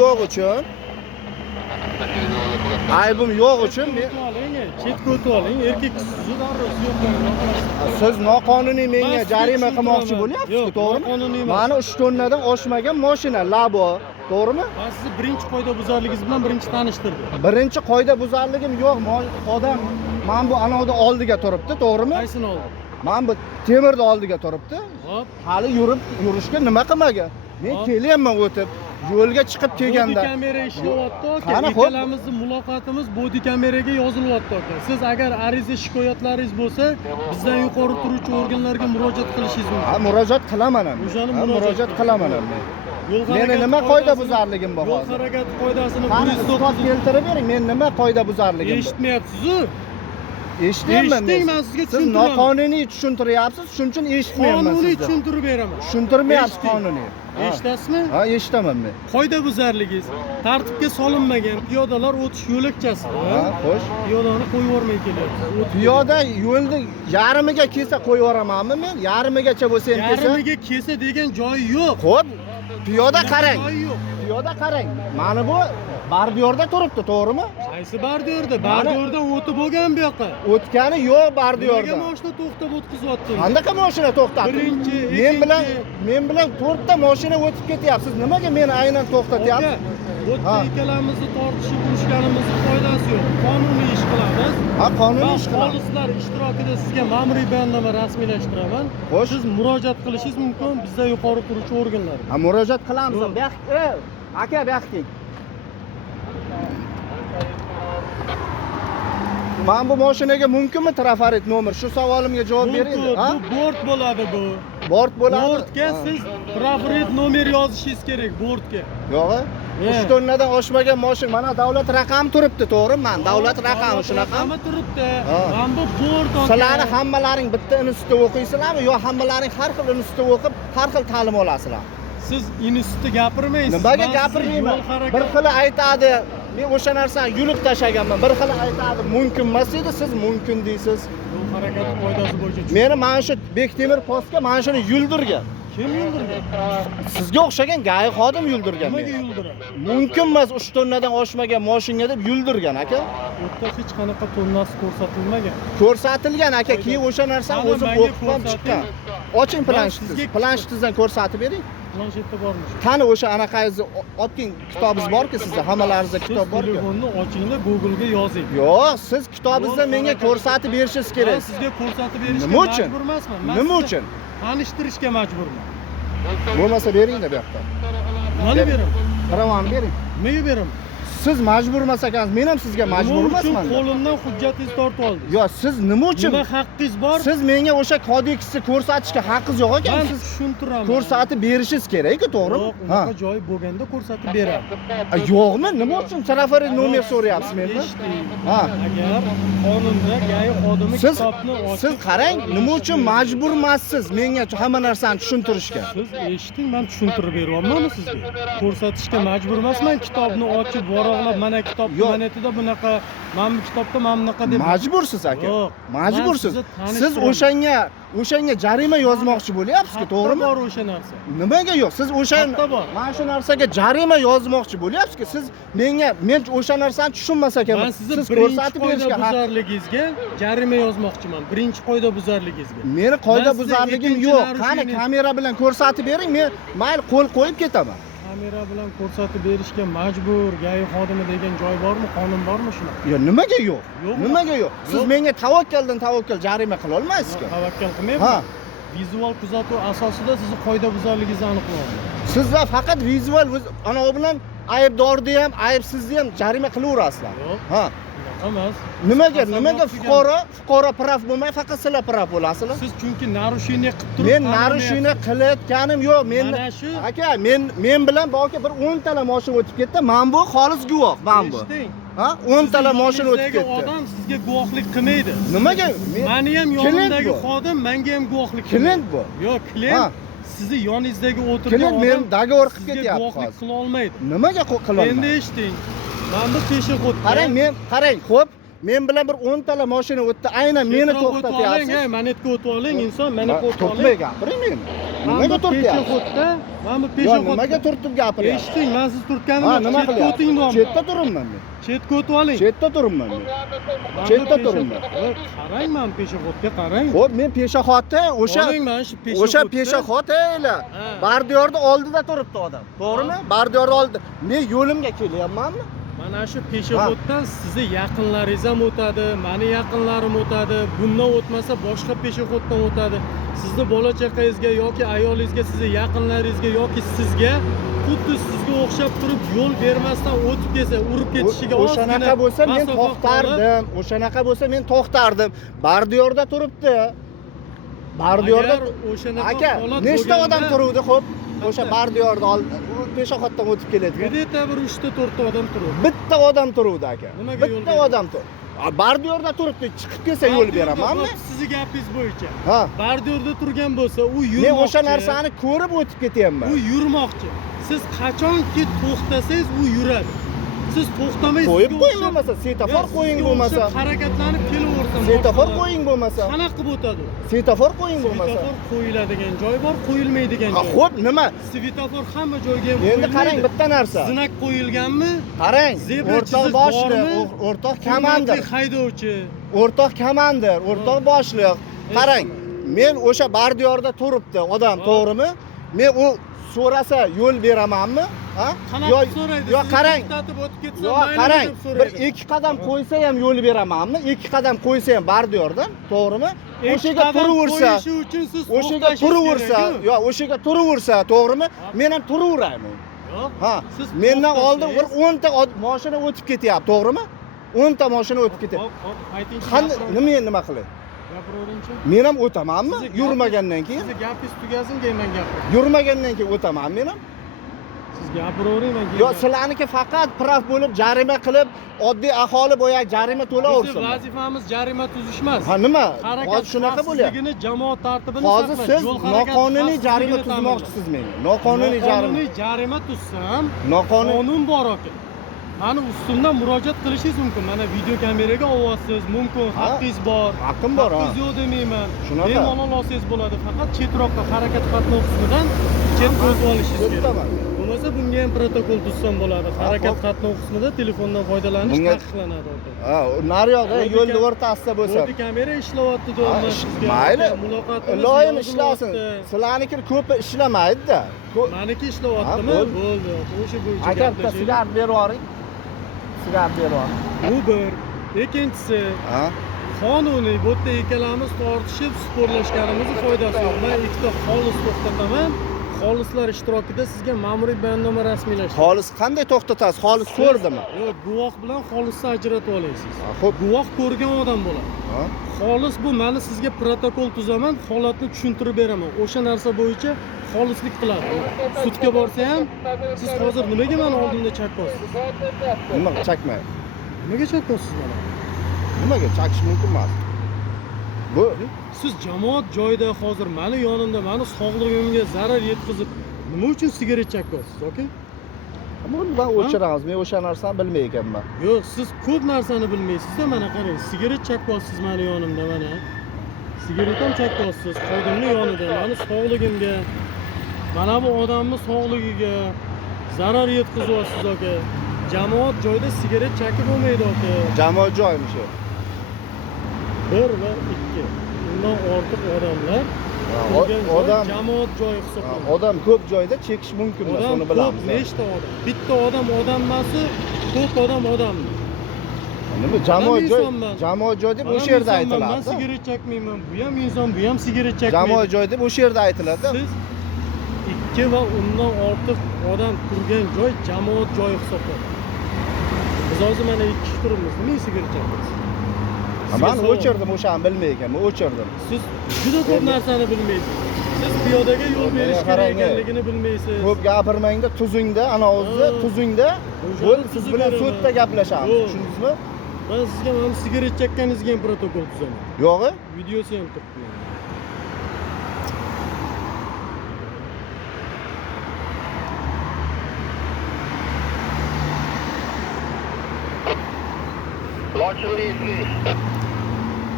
yo'q uchun men chetga o'tib oling, erkak kishisiz darrov yo'q. siz noqonuniy menga jarima qilmoqchi bo'lyapsiz-ku, to'g'rimi? Mani 3 tonnadan oshmagan mashina Labo, to'g'rimi? Men sizni birinchi qoidabuzarligingiz bilan birinchi tanishtirdim. Birinchi qoidabuzarligim yo'q. Odam men bu anavda oldiga turibdi, to'g'rimi? Qaysini oldi? Men bu temirni oldiga turibdi. Hop. Hali yurishga nima qilmagan. Men kelyapman o'tib. Yo'lga chiqib kelganda bodi kamera ishlayapti aka. Ikkalamizning muloqotimiz bodi kameraga yozilyapti aka. Siz agar ariza shikoyatlaringiz bo'lsa, bizdan yuqori turuvchi organlarga murojaat qilishingiz mumkin. Ha, murojaat qilaman ham. Murojaat qilaman ham. Meni nima qoidabuzarligim bor hozir? Yo'l harakati qoidasini isbot keltirib bering. Men nima qoidabuzarligim bor? Eshitmayapsiz-ku? Eshitmayapman men. Men sizga Siz noqonuniy tushuntiryapsiz, shuning uchun eshitmayapman sizni. Qonuniy tushuntirib beraman. Tushuntirmayapsiz qonuniy. Eshitasizmi? Ha, eshitaman men. Qoidabuzarligingiz, tartibga solinmagan piyodalar o'tish yo'lakchasi. Ha, xo'sh. Piyodani qo'yib yubormay kelyapsiz. Piyoda yo'lni yarmiga kelsa qo'yib yuboramanmi men? Yarmigacha bo'lsa ham kelsa. Yarmiga kelsa degan joyi yo'q. Xo'p, piyoda qarang. Joyi yo'q. Piyoda qarang. Mana bu bordiyorda turibdi, to'g'rimi? Qaysi bordiyorda? Bordiyordan o'tib bo'lgan bu yoqqa. O'tgani yo'q bordiyorda. Nega mashina to'xtab o'tqizyapti? Qanaqa mashina to'xtatdi? Birinchi, men bilan 4 ta mashina o'tib ketyapsiz. Nimaga meni aynan to'xtatyapsiz? Bu ikkalamizni tortishib urishganimizning foydasi yo'q. Qonuniy ish qilamiz. Ha, qonuniy ish qilamiz. Xolislar ishtirokida sizga ma'muriy bayonnoma rasmiylashtiraman. Siz murojaat qilishingiz mumkin bizda yuqori turuvchi organlar. Ha, murojaat qilamiz. Bu yoqqa, aka, bu yoqqa. Men bu mashinaga mumkinmi trafaret nomer? Shu savolimga javob bering. Ha? Bu bort bo'ladi bu. Bort bo'ladi. Bortga siz trafaret nomer yozishingiz kerak bortga. Yo'q. 3 tonnadan oshmagan mashina. Mana davlat raqami turibdi, to'g'rimi? Men davlat raqami shunaqa. Raqami turibdi. Men bu bort. Sizlarni hammalaring bitta institutda o'qiysizlarmi yo hammalaring har xil institutda o'qib, har xil ta'lim olasizlar? Siz institutda gapirmaysiz. Nimaga gapirmayman? Bir xil aytadi. Men o'sha narsani yulib tashaganman. Bir xil aytadi, mumkin emas edi, siz mumkin deysiz. Yo'l harakati qoidasi bo'yicha. Meni mana shu Bektemir postga mana shuni yuldirgan. Kim yuldirgan? Sizga o'xshagan g'ay xodim yuldirgan. Nimaga yuldiradi? Mumkin emas 3 tonnadan oshmagan mashina deb yuldirgan aka. O'tda hech qanaqa tonnasi ko'rsatilmagan. Ko'rsatilgan aka, keyin o'sha narsani o'zim o'qib ham chiqqan. Oching planshetingizdan ko'rsatib bering. Planshetda bormi? Qani o'sha anaqangizni opking, kitobingiz borku sizda, hammalaringizda kitob borku. Telefonni ochingda Google ga yozing. Yo'q, siz kitobingizni menga ko'rsatib berishingiz kerak. Men sizga ko'rsatib berishga majbur emasman. Nima uchun? Tanishtirishga majburman. Bo'lmasa bering-da bu yoqda. Nima beraman? Qaravani bering. Nega beraman? Siz majbur emas ekansiz, men ham sizga majbur emasman. Qo'limdan hujjatingizni tortib oldim. Yo'q, siz nima uchun? Nima haqqingiz bor? Siz menga o'sha kodeksni ko'rsatishga haqqingiz yo'q ekan. Men Siz tushuntiraman. Ko'rsatib berishingiz kerak-ku, to'g'rimi? Yo'q, unaqa joyi bo'lganda ko'rsatib beraman. Yo'qmi? Nima uchun trafaret nomer so'rayapsiz mendan? Ha. Agar qonunda g'ay xodimi kitobni ochib, siz qarang, nima uchun majbur emassiz menga hamma narsani tushuntirishga? Siz eshiting, men tushuntirib beryapman sizga. Ko'rsatishga majbur emasman, kitobni ochib, varaqlab, mana kitob manetida bunaqa, men bu kitobda men bunaqa deb. Majbursiz aka. Majbursiz. Siz o'shanga jarima yozmoqchi bo'lyapsiz-ku, to'g'rimi? Bor o'sha narsa. Nimaga yo'q? Siz mana shu narsaga jarima yozmoqchi bo'lyapsiz-ku. Siz men o'sha narsani tushunmas ekanman. Siz ko'rsatib berishga qoidabuzarligingizga jarima yozmoqchiman. Birinchi qoidabuzarligingizga. Meni qoidabuzarligim yo'q. Qani kamera bilan ko'rsatib bering, men mayli qo'l qo'yib ketaman. Kamera bilan ko'rsatib berishga majbur, g'ay xodimi degan joy bormi, qonun bormi shunaqa? Yo, nimaga yo'q? Nimaga yo'q? Siz menga tavakkal jarima qila olmaysizku. Tavakkal qilmayman. Vizual kuzatuv asosida sizni qoidabuzarligingizni aniqlayman. Sizlar faqat vizual ana bilan aybdorni ham, aybsizni ham jarima qilaverasizlar. Ha. Emas. Nimaga fuqaro prav bo'lmay, faqat sizlar prav bo'lasizlar? Siz chunki narushение qilib turibsiz. Men narushение qilayotganim yo'q. Aka, men bilan boka bir 10 tala mashina o'tib ketdi. Men bu xolis guvoh, men bu. Ha? 10 tala mashina o'tib ketdi. Odam sizga guvohlik qilmaydi. Nimaga? Meni ham yonimdagi xodim menga ham guvohlik qilmaydi. Klient bu. Yo'q, klient sizni yoningizdagi o'tirgan odam men dogovor qilib ketyapti. Guvohlik qila olmaydi. Nimaga qila olmaydi? Endi eshiting. Men bu peshexodda. Qarang, xo'p. Men bilan bir 10 tala mashina o'tdi. Aynan meni to'xtatyapsiz. Manetga o'tib oling, inson meni to'xtatmay gapiring meni. Nimaga to'xtatyapsiz? Peshexodda Mana bu Yo, peshobod. nimaga turtib gapiryapsiz? Eshiting, men siz Ha, turtganimda nima chetga o'ting qilyapsiz? deyapman. Chetda turibman men. Chetga o'tib oling. Chetda turibman men. Mana bu Chetda peshobod. turibman. Voy, qarang, mana peshobodga qarang. Xo'p, men peshaxodda o'sha Oling, mana shu peshobodda. o'sha peshaxod eyla. Ha. Bardiyorda oldida turibdi odam. To'g'rimi? Bardiyorda oldida. Men yo'limga kelyapmanmi? Mana shu peshoboddan sizni yaqinlaringiz ham o'tadi, meni yaqinlarim o'tadi. Bundan o'tmasa boshqa peshoboddan o'tadi. Sizni bola chaqangizga yoki ayolingizga, sizni yaqinlaringizga yoki sizga xuddi sizga o'xshab turib yo'l bermasdan o'tib kelsa, urib ketishiga O'shanaqa bo'lsa men to'xtardim. O'shanaqa bo'lsa men to'xtardim. Bardiyorda turibdi. Bardiyorda o'shanaqa aka, holat nechta bo'lganda- odam turuvdi, xo'p? O'sha bardiyorda peshaxoddan o'tib kelayotgan. Где-то bir 3-4 odam turibdi. Bitta odam turuvdi aka. Nimaga yo'l Bitta berdi? odam tur. Bardiyorda turibdi, chiqib kelsa yo'l beramanmi? Sizni gapingiz bo'yicha. Ha. Bardiyorda turgan bo'lsa, u yurmoqchi. Men o'sha narsani ko'rib o'tib ketyapman. U yurmoqchi. Siz qachonki to'xtasangiz, u yuradi. Siz to'xtamaysiz. Qo'yib qo'ying bo'lmasa, svetofor qo'ying bo'lmasa. Harakatlanib kelaversin. Svetofor qo'ying bo'lmasa. Qanaqa qilib o'tadi? Svetofor qo'ying bo'lmasa. Svetofor qo'yiladigan joy bor, qo'yilmaydigan Ha, joy. xo'p, nima? Svetofor hamma joyga ham Endi qo'yilmaydi. qarang bitta narsa. Zinak qo'yilganmi? Qarang, Zebra o'rtoq chiziq boshliq, bormi? o'rtoq Hurmatli komandir, haydovchi. o'rtoq komandir, o'rtoq boshliq. Qarang, men o'sha bardiyorda turibdi odam, to'g'rimi? Men u so'rasa yo'l beramanmi? Ha? Qanaqa so'raydi? Yo, qarang. To'xtatib o'tib ketsa, Yo, mayli qarang. deb Bir so'raydi. 2 qadam qo'ysa ham yo'l beramanmi? 2 qadam qo'ysa ham bardiyordan, to'g'rimi? O'shaga Qadam turaversa, qo'yishi uchun siz o'shaga to'xtashingiz turaversa, kerak-ku. yo, o'shaga turaversa, to'g'rimi? Men ham turaverayman. Yo'q. Ha, Siz mendan oldin bir to'xtasangiz- 10 ta mashina o'tib ketyapti, to'g'rimi? 10 ta mashina o'tib ketyapti. Hop, hop, aytingchi. Qanday nima qilay? Gapiravering-chi. Men ham o'tamanmi? Sizni Yurmagandan keyin. Sizni gapingiz tugasin, keyin men gapiraman. Yurmagandan keyin o'taman men ham. Siz gapiravering, men keyin. Yo, sizlarniki faqat praf bo'lib, jarima qilib, oddiy aholi bo'ya jarima Bizning to'laversin. vazifamiz jarima tuzish emas. Ha, nima? Harakat Hozir shunaqa bo'lyapti. xavfsizligini, jamoat tartibini Hozir saqlash, siz yo'l harakati noqonuniy jarima xavfsizligini tuzmoqchisiz menga. Noqonuniy jarima. Noqonuniy jarima tuzsam, Noqonuniy. qonun bor aka. Mani ustimdan murojaat qilishingiz mumkin. Mana video kameraga olyapsiz, mumkin, Ha. haqqingiz bor. Haqqim bor, ha. Haqqingiz yo'q demayman. Shunaqa. Bemalol olsangiz bo'ladi. Faqat chetroqqa harakat qatnov qismidan chetga o'tib olishingiz kerak. O'taman. Bo'lmasa bunga ham protokol tuzsam bo'ladi. Harakat hop. qatnov qismida telefondan foydalanish Bunga- taqiqlanadi aka. Ha, nariyoqda Bodi yo'lni kam- o'rtasida bo'lsa. Bodi kamera ishlayapti deyapman sizga. Mayli. Muloqotimiz Iloyim yozilyapti. ishlasin. Sizlarniki ko'pi ishlamaydi-da. Maniki Ha, ishlayaptimi? bo'ldi. Bo'ldi. O'sha bo'yicha Aka, bitta gaplashaylik. sigaret berib yuboring. Sigaret berib yuboring. Bu bir. Ikkinchisi, Ha? qonuniy bu yerda ikkalamiz tortishib sporlashganimizni foydasi yo'q. Men ikkita xolis to'xtataman. Xolislar ishtirokida sizga ma'muriy bayonnoma rasmiylashtiraman. Xolis qanday to'xtatasiz? Xolis ko'rdimi? Yo'q, guvoh bilan xolisni ajratib olasiz. Ha, xo'p. Guvoh ko'rgan odam bo'ladi. Ha? Xolis bu, meni sizga protokol tuzaman, holatni tushuntirib beraman. O'sha narsa bo'yicha xolislik qiladi. Sudga borsa ham, siz hozir nimaga meni oldimda chakkosiz? Nima chakmaydi? Nimaga chakkosiz mana? Nimaga chakish mumkin emas? Bu Siz jamoat joyida hozir meni yonimda, meni sog'lig'imga zarar yetkazib, nima uchun sigaret chakkosiz, oka? buni ben o'chiramiz. Men o'sha narsani bilmay ekanman. Yo'q, siz ko'p narsani bilmaysiz-da, mana qarang, sigaret chakkosiz meni yonimda mana. Sigaret ham chakkosiz, xodimni yonida, meni sog'lig'imga, mana bu odamni sog'lig'iga zarar yetkazyapsiz, oka. Jamoat joyida sigaret chakib bo'lmaydi, oka. Jamoat joyimi shu. 1 va 2. Undan ortiq odamlar odam jamoat joyi hisoblanadi. odam ko'p joyda chekish mumkin emas, Odam uni ko'p, bilamiz. nechta odam? Bitta odam emasmi, ko'p odam odammi? Nima jamoat joy? insonman. Jamoat joy deb Odam o'sha yerda insonman, men aytiladi. sigaret chakmayman. Bu ham inson, bu ham sigaret chakmaydi. Jamoat joy deb o'sha yerda aytiladi. Siz 2 va undan ortiq odam turgan joy jamoat joyi hisoblanadi. Biz hozir mana 2 kishi turibmiz. Nima sigaret chakmaysiz? Men o'chirdim, o'shani bilmay ekanman, o'chirdim. Siz juda ko'p narsani bilmaysiz. Siz piyodaga yo'l berish kerak ekanligini bilmaysiz. Ko'p gapirmangda, tuzingda, ana o'zida tuzingda. Bo'l, siz bilan sudda gaplashamiz. Tushundingizmi? Men sizga mana sigaret chakkaningizga ham protokol tuzaman. Yo'g'i? Videosi ham turibdi.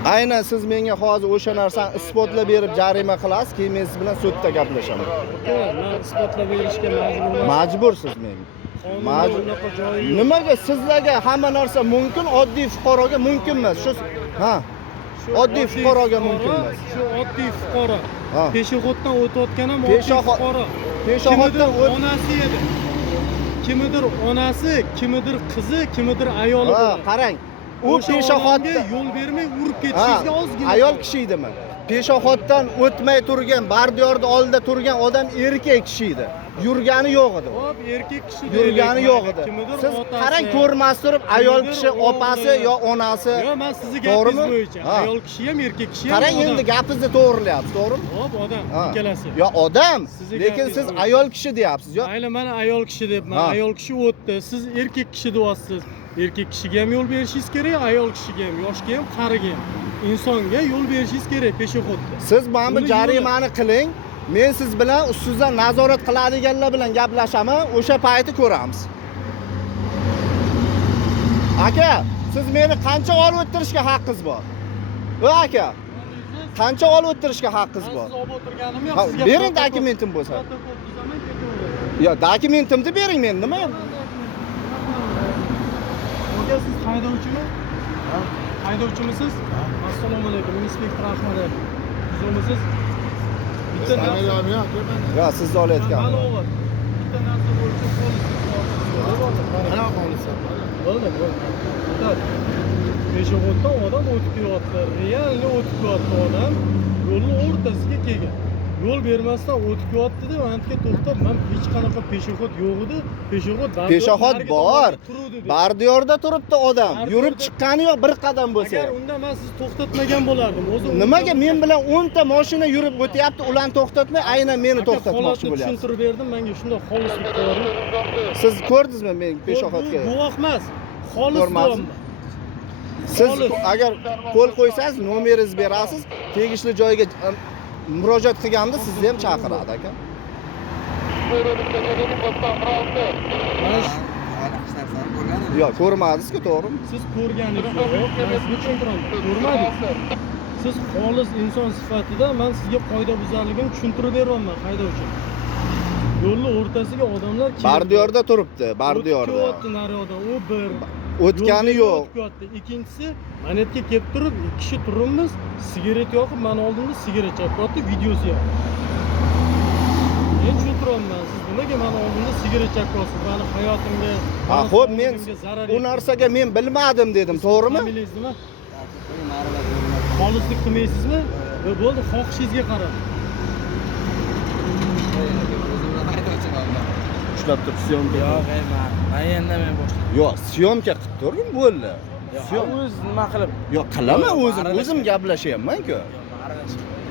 Aynan siz menga hozir o'sha narsani isbotlab berib jarima qilasiz, keyin men siz bilan sudda gaplashaman. Men isbotlab berishga majburman. Majbursiz menga. Bunaqa joyi yo'q. Nimaga sizlarga hamma narsa mumkin, oddiy fuqaroga mumkin emas? Ha. Oddiy fuqaroga mumkin emas. Shu oddiy fuqaro. Ha. Peshoxoddan o'tayotgan ham oddiy fuqaro. Peshoxoddan onasi edi. Kimidir onasi, kimidir qizi, kimidir ayoli Ha, bor. qarang. U O'sha peshoxodda odamga yo'l bermay urib ketishingizga ozgina. ayol kishi edimi? Peshoxoddan o'tmay turgan, bardiyorda oldida turgan odam erkak kishi edi. Yurgani yo'q edi. Hop, erkak kishi Yurgani yo'q edi. Kimidir Siz otasi, qarang ko'rmas turib ayol kimidir kishi opasi o'g'li. yo onasi. Yo'q, men sizni gapingiz To'g'rimi? bo'yicha. Ha. Ayol kishi ham, erkak kishi ham. Qarang endi gapingizni to'g'rilayapsiz, to'g'rimi? Hop, odam Ha. ikkalasi. Yo odam, Sizni lekin gapingiz siz bo'yicha. ayol kishi deyapsiz. Yo Mayli, mana ayol kishi debman. Ha. Ayol kishi o'tdi. Siz erkak kishi deyapsiz. Erkak kishiga ham yo'l berishingiz kerak, ayol kishiga ham, yoshga ham, qariga ham. Insonga yo'l berishingiz kerak peshoxodda. siz mana bu Buni jarimani qiling. Men siz bilan ustizdan nazorat qiladiganlar bilan gaplashaman, o'sha payti ko'ramiz. Aka, siz meni qancha olib o'tirishga haqqingiz bor? Aka, qancha olib o'tirishga haqqingiz bor? Siz olib o'tirganim yo'q, Ha, sizga bering dokumentim bo'lsa. Yo, dokumentimni bering men, nima? Aka, siz haydovchimi? Haydovchimisiz? Assalomu alaykum, inspektor Ahmadov. Siz o'misiz? Bitta narsa. Yo, sizni olayotganim. Mana o'g'il. Bitta narsa bo'yicha Ana xolis. Bo'ldi. Peshoxoddan odam o'tib ketyapti. Realni o'tib ketyapti odam. Yo'lning o'rtasiga kelgan. Yo'l bermasdan o'tib ketyapti-da, ancha to'xtab, men hech qanaqa peshoxod yo'q edi. Peshoxod bor. Bardiyorda turibdi odam. Bardiyorda- Yurib chiqqani yo'q bir qadam bo'lsa. Agar unda men sizni to'xtatmagan bo'lardim. O'zi Nimaga men bilan 10 ta mashina yurib o'tyapti, ularni to'xtatmay, aynan meni to'xtatmoqchi bo'lyapsiz? Tushuntirib berdim, menga shunday xolislik qildim. Siz ko'rdingizmi men peshoxodga? Bu guvoh emas. Xolis Ko'rmadim. bo'laman. Siz xolis. agar qo'l qo'ysangiz, nomeringizni berasiz, tegishli joyga murojaat qilganda sizni ham chaqiradi aka. Yo'q, ko'rmadingiz-ku, to'g'rimi? Siz ko'rganingiz yo'q, men sizga tushuntiraman. Ko'rmadingiz. Siz xolis inson sifatida men sizga qoidabuzarligini tushuntirib beryapman, haydovchi. Yo'lning o'rtasiga odamlar keldi. Bardiyorda turibdi, bardiyorda. O'tdi naryoqda, u bir. O'tgani yo'q. O'tdi. Ikkinchisi, mana yerga kelib turib, ikki kishi turibmiz, sigaret yoqib, men oldimda sigaret chaqyapti, videosi yo'q. Men tushuntiraman, siz nimaga men oldimda sigaret chaqyapsiz? Meni hayotimga, Ha, xo'p, men u narsaga men bilmadim dedim, to'g'rimi? Familiyangiz nima? Xolislik qilmaysizmi? Bo'ldi, xohishingizga qarang. Ushlab turib syomka. Yo'q, men endi men boshladim. Yo'q, syomka qilib turgin bo'ldi. O'z nima qilib? Yo'q, qilaman Yo'q, o'zim gaplashyapman-ku. aralashib.